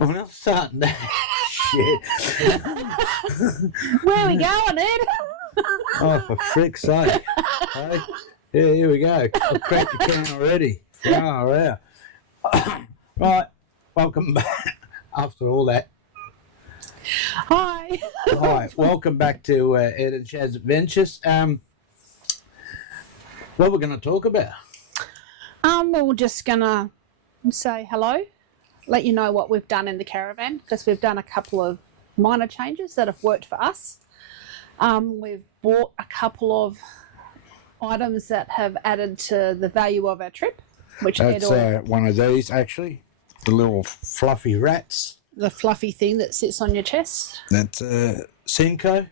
I'm not starting that shit. Where are we going, Ed? Oh, for frick's sake. Hey? Yeah, here we go. I've cracked the can already. Far out. Right, welcome back after all that. Hi. Hi, welcome back to Ed and Shaz's Adventures. What we're going to talk about? We're just going to say hello, let you know what we've done in the caravan, because we've done a couple of minor changes that have worked for us. We've bought a couple of items that have added to the value of our trip. Which That's one of these, actually. The little fluffy rats. The fluffy thing that sits on your chest. That's Cinco.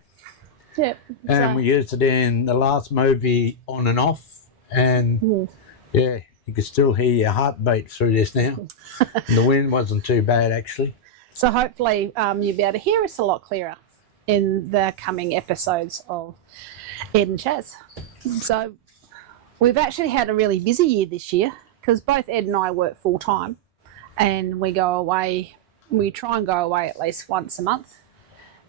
Yep. And we used it in the last movie On and Off. And yeah, you can still hear your heartbeat through this now. And the wind wasn't too bad, actually. So hopefully you'll be able to hear us a lot clearer in the coming episodes of Ed and Chaz. So we've actually had a really busy year this year because both Ed and I work full time and we go away, we try and go away at least once a month.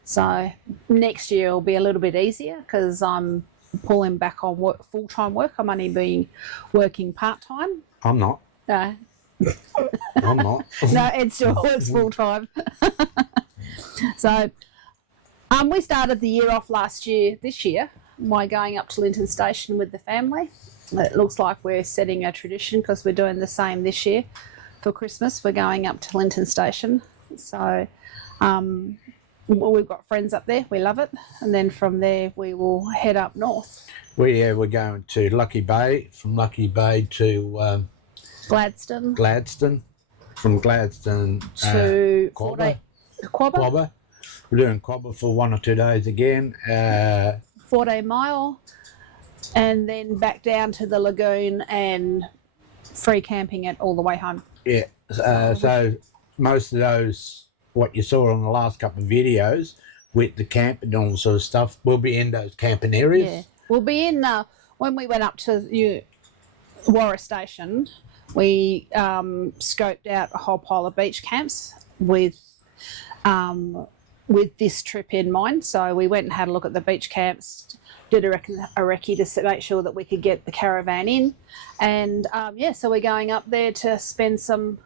So next year will be a little bit easier because I'm pulling back on full-time work. I'm only working part-time. I'm not. No. I'm not. No, Ed still works full-time. So we started the year off this year, by going up to Linton Station with the family. It looks like we're setting a tradition because we're doing the same this year. For Christmas, we're going up to Linton Station. So we've got friends up there. We love it. And then from there, we will head up north. We're going to Lucky Bay, from Lucky Bay to Gladstone. From Gladstone to Quabba. Quabba. We're doing Quabba for 1 or 2 days again. 4-day mile. And then back down to the lagoon and free camping it all the way home. Yeah. So most of those, what you saw on the last couple of videos with the camp and all sort of stuff, will be in those camping areas. Yeah. We'll be in, when we went up to Warra Station, we scoped out a whole pile of beach camps with this trip in mind. So we went and had a look at the beach camps, did a recce to make sure that we could get the caravan in. And so we're going up there to spend some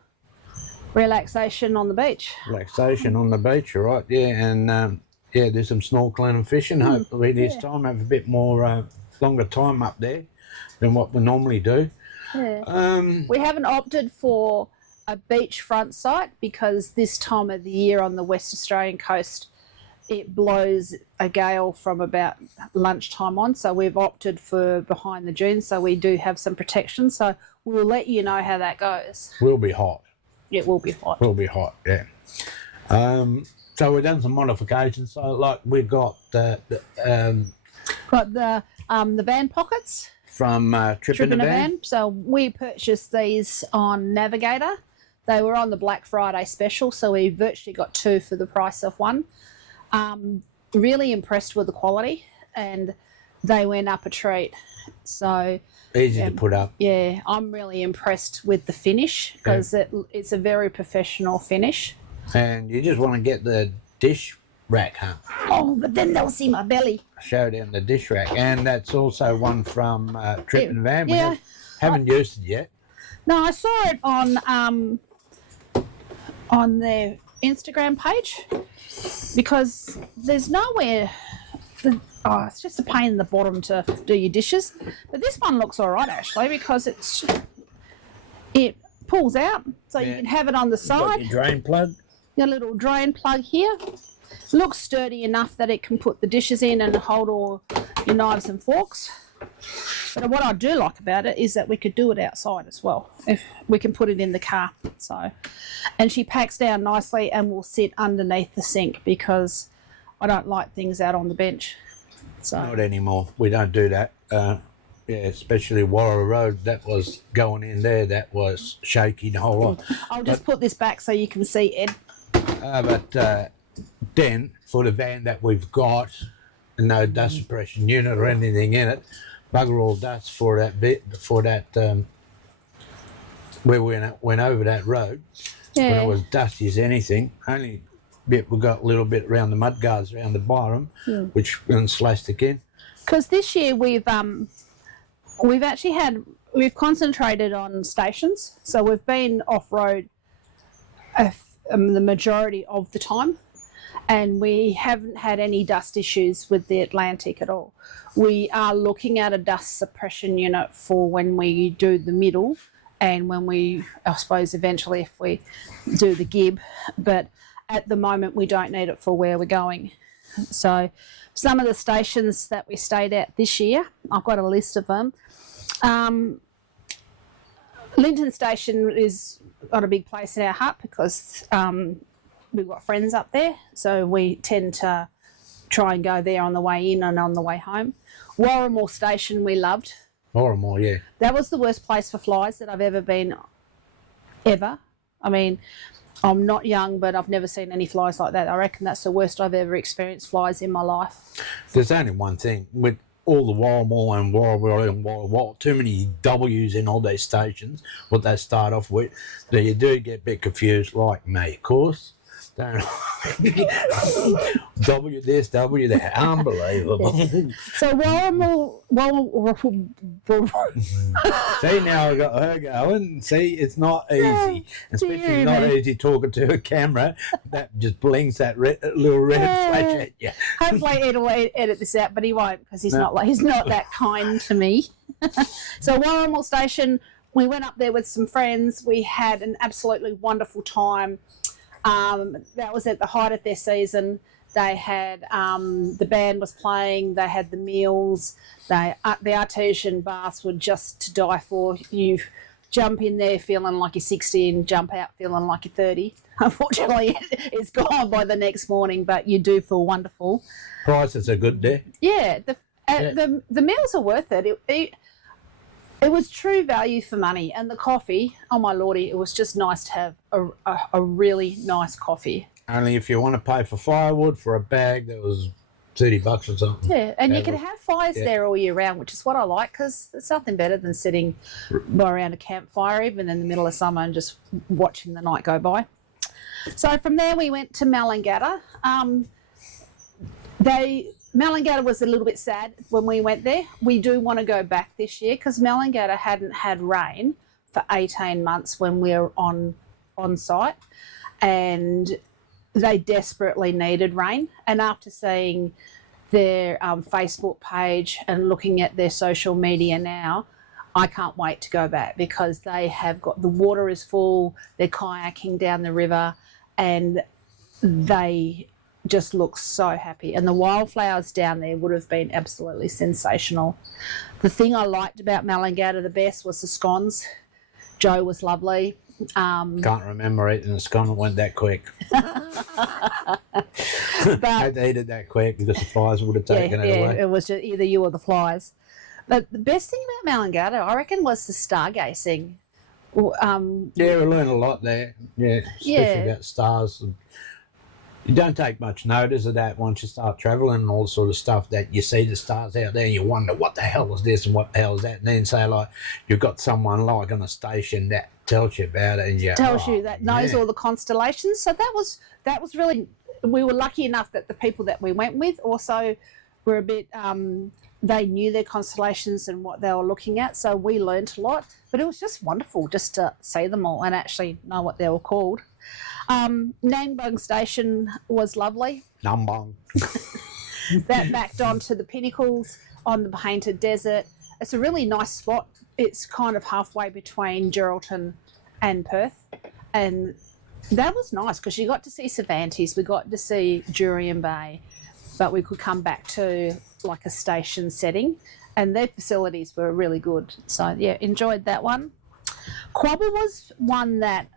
relaxation on the beach. Relaxation on the beach, you're right, yeah. And do some snorkeling and fishing. Hopefully this time have a bit more longer time up there than what we normally do. Yeah. We haven't opted for a beachfront site because this time of the year on the West Australian coast it blows a gale from about lunchtime on, so we've opted for behind the dunes, so we do have some protection. So we'll let you know how that goes. Will be hot. It will be hot. Will be hot, yeah. So we've done some modifications. So like we've got the van pockets from Trip in a Van. So we purchased these on Navigator. They were on the Black Friday special, so we virtually got 2 for the price of 1. Really impressed with the quality, and they went up a treat. So easy to put up. Yeah, I'm really impressed with the finish because it's a very professional finish. And you just want to get the dish rack, huh? Oh, but then they'll see my belly. Show them the dish rack, and that's also one from Trip in a Van. We haven't used it yet. No, I saw it on their Instagram page because there's nowhere. It's just a pain in the bottom to do your dishes. But this one looks all right actually because it pulls out, so you can have it on the side. Got your drain plug. Your little drain plug here. Looks sturdy enough that it can put the dishes in and hold all your knives and forks. But what I do like about it is that we could do it outside as well. If we can put it in the car. So, and she packs down nicely and will sit underneath the sink because I don't like things out on the bench. So not anymore. We don't do that. Especially Warra Road. That was going in there. That was shaky the whole lot. I'll just put this back so you can see, Ed. But then for the van that we've got, no dust suppression unit or anything in it, bugger all dust for that bit, where we went over that road. when Yeah. it was dusty as anything. Only bit we got a little bit around the mud guards around the bottom, which and slashed again. Because this year we've concentrated on stations, so we've been off road the majority of the time, and we haven't had any dust issues with the Atlantic at all. We are looking at a dust suppression unit for when we do the middle and when we, I suppose, eventually if we do the Gib, but at the moment we don't need it for where we're going. So some of the stations that we stayed at this year, I've got a list of them. Linton Station is got a big place in our heart because we've got friends up there, so we tend to try and go there on the way in and on the way home. Warramore Station we loved. Warramore, yeah. That was the worst place for flies that I've ever been, ever. I mean, I'm not young, but I've never seen any flies like that. I reckon that's the worst I've ever experienced flies in my life. There's only one thing with all the Warramore and Warramore, too many W's in all these stations, what they start off with, that you do get a bit confused, like me, of course. Don't W this, W that, unbelievable. So Warramore, See, now I got her going. See, it's not easy, especially not easy talking to a camera that just blinks that little red flash at you. Hopefully Ed will edit this out, but he won't because he's not that kind to me. So Warramore Station, we went up there with some friends. We had an absolutely wonderful time. That was at the height of their season. They had the band was playing. They had the meals. The artesian baths were just to die for. You jump in there feeling like you're 60 and jump out feeling like you're 30. Unfortunately, it's gone by the next morning, but you do feel wonderful. Prices are good there. Yeah, the meals are worth it. It was true value for money, and the coffee, oh my lordy, it was just nice to have a really nice coffee. Only if you want to pay for firewood for a bag that was $30 or something. Yeah, and you can have fires there all year round, which is what I like because it's nothing better than sitting around a campfire, even in the middle of summer, and just watching the night go by. So from there we went to Malangatta. Malangatta was a little bit sad when we went there. We do want to go back this year because Malangatta hadn't had rain for 18 months when we were on site, and they desperately needed rain. And after seeing their Facebook page and looking at their social media now, I can't wait to go back because they have got, the water is full, they're kayaking down the river, and they just look so happy, and the wildflowers down there would have been absolutely sensational. The thing I liked about Malangatta the best was the scones. Joe was lovely. Can't remember eating a scone that went that quick. But they ate it that quick because the flies would have taken it away. It was just either you or the flies. But the best thing about Malangatta, I reckon, was the stargazing. Yeah, we learned a lot there. Yeah, especially about stars. You don't take much notice of that once you start travelling and all sort of stuff, that you see the stars out there and you wonder what the hell is this and what the hell is that, and then say like you've got someone like on a station that tells you about it and you knows all the constellations. So that was really, we were lucky enough that the people that we went with also were a bit they knew their constellations and what they were looking at, so we learnt a lot. But it was just wonderful just to see them all and actually know what they were called. Nangbung Station was lovely. Nambung. That backed onto the pinnacles on the Painted Desert. It's a really nice spot. It's kind of halfway between Geraldton and Perth, and that was nice because you got to see Cervantes, we got to see Jurien Bay, but we could come back to like a station setting, and their facilities were really good. So yeah, enjoyed that one. Quabba was one that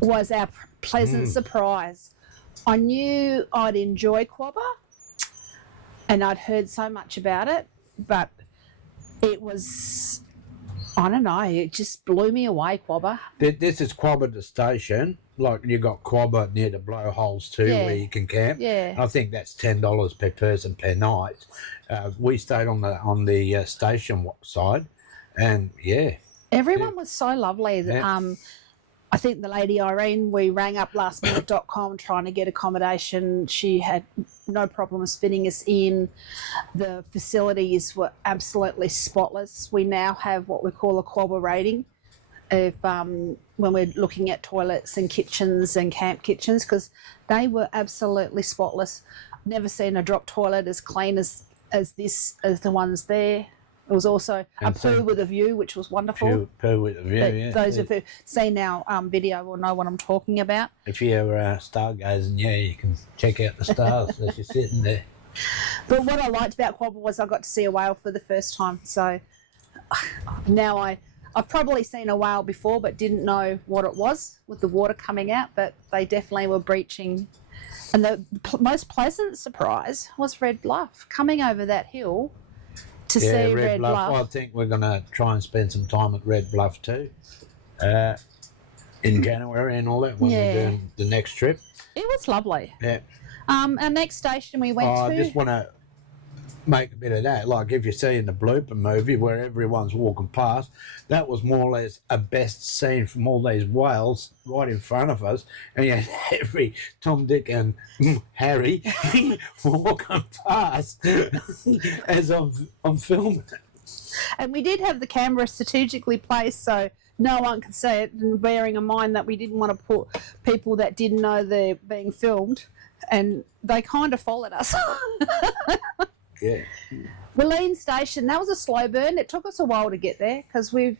was our pleasant surprise. I knew I'd enjoy Quabba and I'd heard so much about it, but it was, I don't know, it just blew me away, Quabba. This is Quabba the station. Like you got Quabba near the blowholes too, where you can camp. Yeah. I think that's $10 per person per night. We stayed on the station side, and yeah. Everyone was so lovely. Yeah. I think the lady Irene, we rang up lastminute.com trying to get accommodation. She had no problems fitting us in. The facilities were absolutely spotless. We now have what we call a Quabba rating if when we're looking at toilets and kitchens and camp kitchens, because they were absolutely spotless. Never seen a drop toilet as clean as the ones there. It was also a poo with a view, which was wonderful. Poo with a view, yeah. Those who've seen our video will know what I'm talking about. If you ever stargazing, you can check out the stars as you're sitting there. But what I liked about Quabba was I got to see a whale for the first time. So now I've probably seen a whale before but didn't know what it was with the water coming out, but they definitely were breaching. And the most pleasant surprise was Red Bluff, coming over that hill to see Red Bluff. I think we're going to try and spend some time at Red Bluff too in January and all that when we're doing the next trip. It was lovely. Yeah. Our next station we went to... I just want to make a bit of that. Like if you see in the blooper movie where everyone's walking past, that was more or less a best scene from all these whales right in front of us, and you had every Tom, Dick and Harry walking past as I'm filming it. And we did have the camera strategically placed so no one could see it, and bearing in mind that we didn't want to put people that didn't know they're being filmed, and they kind of followed us. Yeah. Walleen Station, that was a slow burn. It took us a while to get there because we've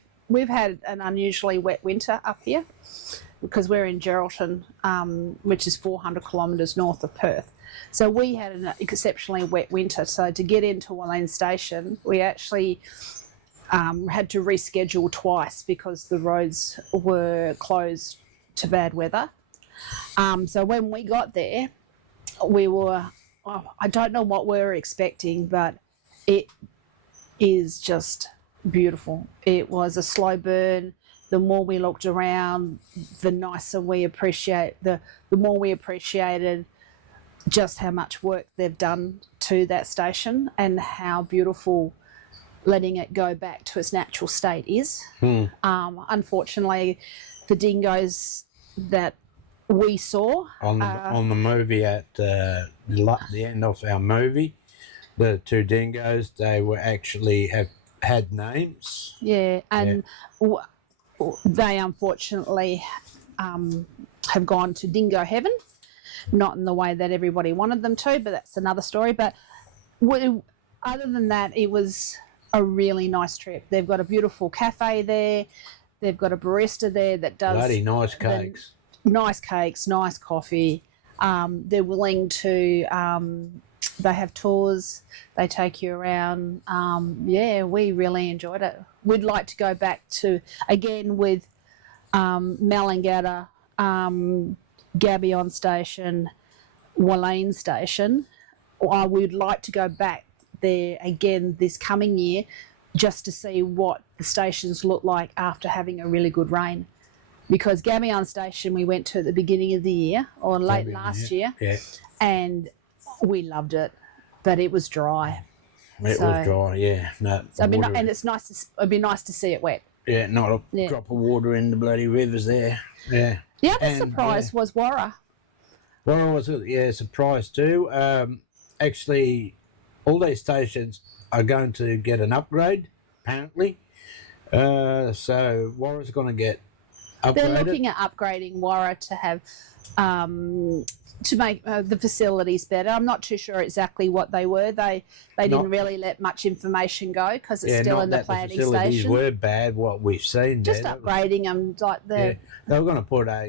had an unusually wet winter up here because we're in Geraldton, which is 400 kilometres north of Perth. So we had an exceptionally wet winter. So to get into Walleen Station, we actually had to reschedule twice because the roads were closed to bad weather. So when we got there, we were... I don't know what we were expecting, but it is just beautiful. It was a slow burn. The more we looked around, the nicer we appreciate, the more we appreciated just how much work they've done to that station and how beautiful letting it go back to its natural state is. Unfortunately, the dingoes that we saw on the movie at the end of our movie, the two dingoes, they were actually had names. Yeah, and they unfortunately have gone to dingo heaven, not in the way that everybody wanted them to, but that's another story. But other than that, it was a really nice trip. They've got a beautiful cafe there. They've got a barista there that does bloody nice cakes. Nice cakes, nice coffee. They're willing to, they have tours, they take you around. We really enjoyed it. We'd like to go back to, again, with Malangatta, Gabion Station, Walleen Station. I would like to go back there again this coming year just to see what the stations look like after having a really good rain. Because Gabion Station we went to at the beginning of the year or late last year, and we loved it, but it was dry. It was dry, yeah. No, so and it's nice. It'd be nice to see it wet. Yeah, not a drop of water in the bloody rivers there. Yeah. The other surprise was Warra. Warra was a surprise too. Actually, all these stations are going to get an upgrade apparently. So Warra's going to get upgraded. They're looking at upgrading Warra to have to make the facilities better. I'm not too sure exactly what they were. They didn't really let much information go because it's still in the planning station. The facilities were bad. What we've seen, just upgrading them, like they were going to put a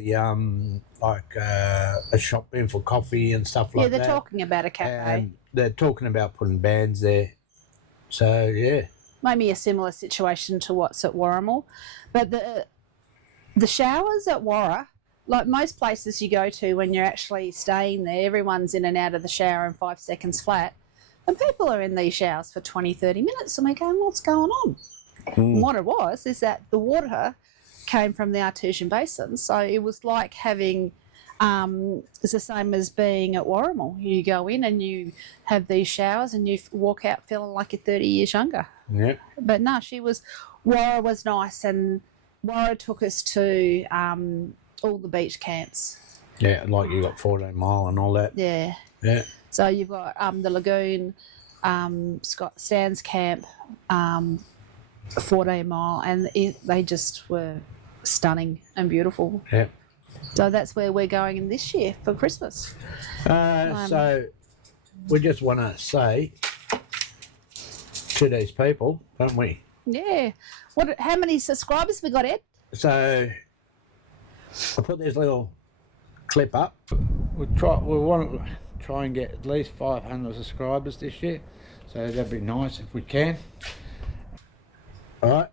shop in for coffee and stuff like that. Yeah, they're talking about a cafe. And they're talking about putting bands there. So yeah, maybe a similar situation to what's at Warramal, but the showers at Warra, like most places you go to when you're actually staying there, everyone's in and out of the shower in 5 seconds flat. And people are in these showers for 20, 30 minutes and we're going, what's going on? And what it was is that the water came from the artesian basin. So it was like having, it's the same as being at Warramal. You go in and you have these showers and you walk out feeling like you're 30 years younger. Yeah. But no, Warra was nice, and Warra took us to all the beach camps. Yeah, like you got 14 Mile and all that. Yeah. Yeah. So you've got the lagoon, Scott Sands Camp, 14 Mile, and they just were stunning and beautiful. Yeah. So that's where we're going in this year for Christmas. So we just want to say to these people, don't we? Yeah. How many subscribers we got, Ed? So I put this little clip up. We want to try and get at least 500 subscribers this year, so that'd be nice if we can. All right.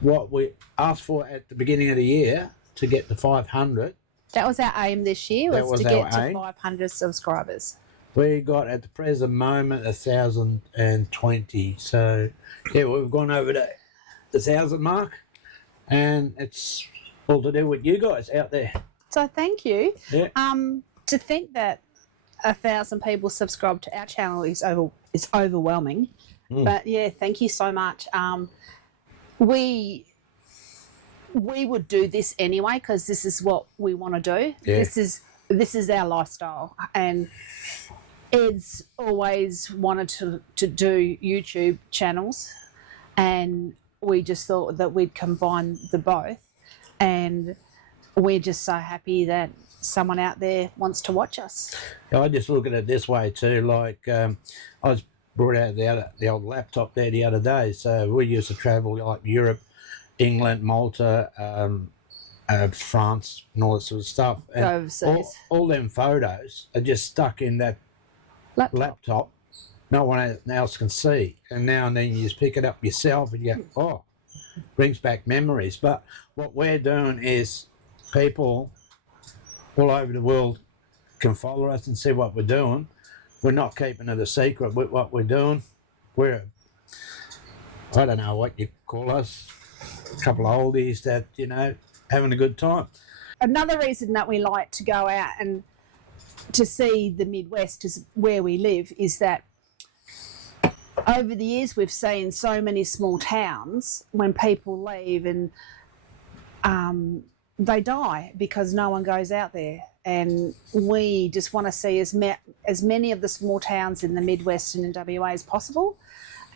What we asked for at the beginning of the year to get to 500. That was our aim this year, was to get to aim. 500 subscribers. We got at the present moment 1,020. So yeah, we've gone over the 1,000 mark, and it's all to do with you guys out there. So thank you. Yeah. To think that 1,000 people subscribe to our channel is overwhelming. But yeah, thank you so much. We would do this anyway because this is what we want to do. Yeah. This is our lifestyle, and Ed's always wanted to do YouTube channels, and we just thought that we'd combine the both, and we're just so happy that someone out there wants to watch us. I just look at it this way too. Like I was brought out the old laptop there the other day. So we used to travel like Europe, England, Malta, France, and all that sort of stuff. And Overseas. all them photos are just stuck in that laptop. No one else can see. And now and then you just pick it up yourself and you go, oh, brings back memories. But what we're doing is people all over the world can follow us and see what we're doing. We're not keeping it a secret with what we're doing. We're, I don't know what you call us, a couple of oldies that, you know, having a good time. Another reason that we like to go out and to see the Midwest, is where we live, is that over the years we've seen so many small towns when people leave and they die because no one goes out there. And we just want to see as many of the small towns in the Midwest and in WA as possible,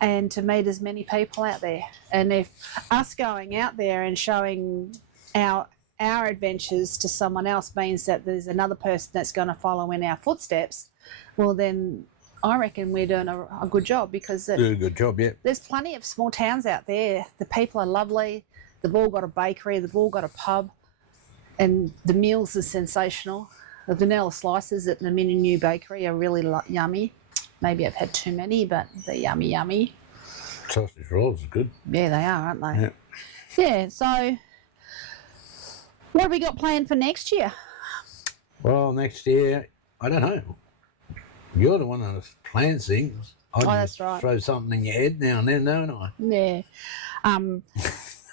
and to meet as many people out there. And if us going out there and showing our adventures to someone else means that there's another person that's going to follow in our footsteps, well then I reckon we're doing a good job, because Doing a good job, yeah. There's plenty of small towns out there. The people are lovely. They've all got a bakery. They've all got a pub. And the meals are sensational. The vanilla slices at the Mini New Bakery are really yummy. Maybe I've had too many, but they're yummy, yummy. Sausage rolls are good. Yeah, they are, aren't they? Yeah, so what have we got planned for next year? Well, next year, I don't know. You're the one that plans things. That's right. Throw something in your head now and then, don't I? Yeah.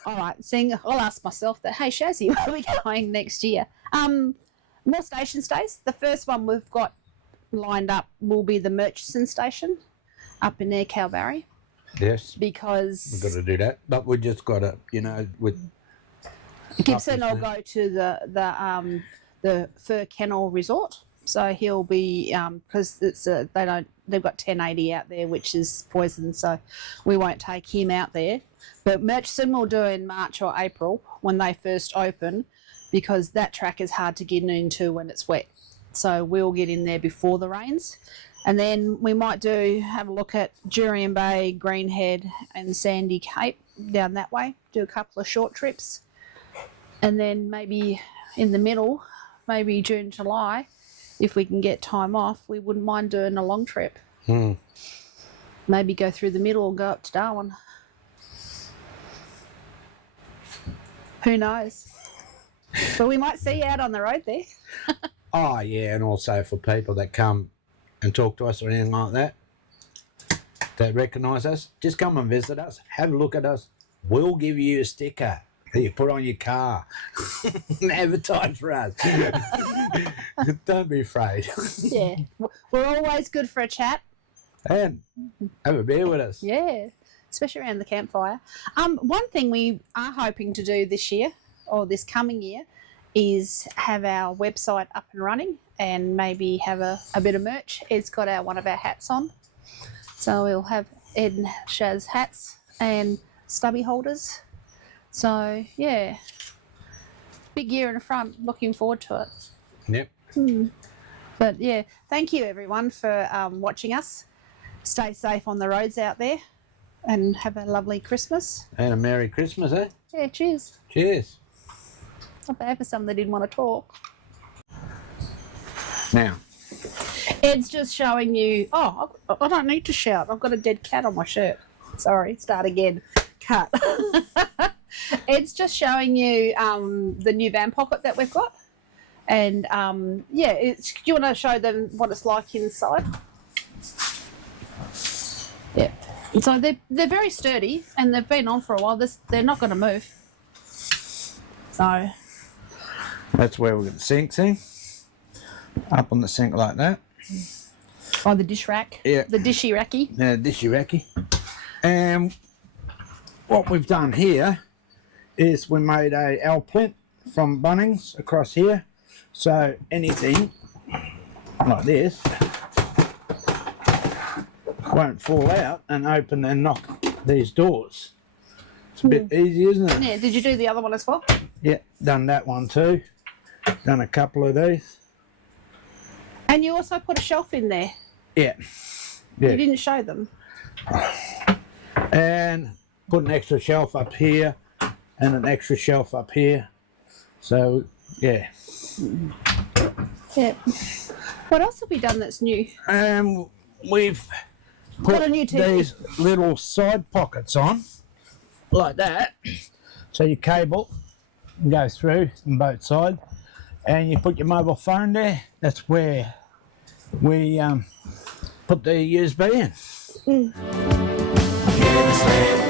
All right, I'll ask myself that. Hey, Shazzy, where are we going next year? More station stays. The first one we've got lined up will be the Murchison station up in near Kalbarri. Yes. Because we've got to do that. But we just got to, you know, with Gibson will go to the Fur Kennel Resort. So he'll be because they've got 1080 out there, which is poison. So we won't take him out there. But Murchison will do in March or April when they first open, because that track is hard to get into when it's wet. So we'll get in there before the rains. And then we might have a look at Jurien Bay, Greenhead and Sandy Cape down that way, do a couple of short trips. And then maybe in the middle, maybe June, July, if we can get time off, we wouldn't mind doing a long trip. Maybe go through the middle or go up to Darwin. Who knows? But we might see you out on the road there. Oh, yeah, and also for people that come and talk to us or anything like that, that recognise us, just come and visit us, have a look at us. We'll give you a sticker that you put on your car and advertise for us. Don't be afraid. Yeah, we're always good for a chat. And have a beer with us. Yeah, especially around the campfire. One thing we are hoping to do this year, or this coming year, is have our website up and running and maybe have a bit of merch. Ed's got one of our hats on. So we'll have Ed and Shaz hats and stubby holders. So, yeah, big year in the front. Looking forward to it. Yep. But, yeah, thank you, everyone, for watching us. Stay safe on the roads out there and have a lovely Christmas. And a Merry Christmas, eh? Yeah, cheers. Cheers. Not bad for some that didn't want to talk. Now, Ed's just showing you. Oh, I don't need to shout. I've got a dead cat on my shirt. Sorry, start again. Cut. Ed's just showing you the new van pocket that we've got. And yeah, do you want to show them what it's like inside? Yeah. So they're very sturdy and they've been on for a while. They're not going to move. So that's where we've got the sink thing. Up on the sink like that. Oh, the dish rack. Yeah. The dishy racky. Yeah, dishy racky. And what we've done here is we made a L plinth from Bunnings across here. So anything like this won't fall out and open and knock these doors. It's a bit easy, isn't it? Yeah, did you do the other one as well? Yeah, done that one too. Done a couple of these. And you also put a shelf in there. Yeah. Yeah. You didn't show them. And put an extra shelf up here and an extra shelf up here. So, yeah. Yeah. What else have we done that's new? We've put Got a new TV. these little side pockets on, like that. So your cable can go through on both sides. And you put your mobile phone there. That's where we put the USB in. Get in the sleigh.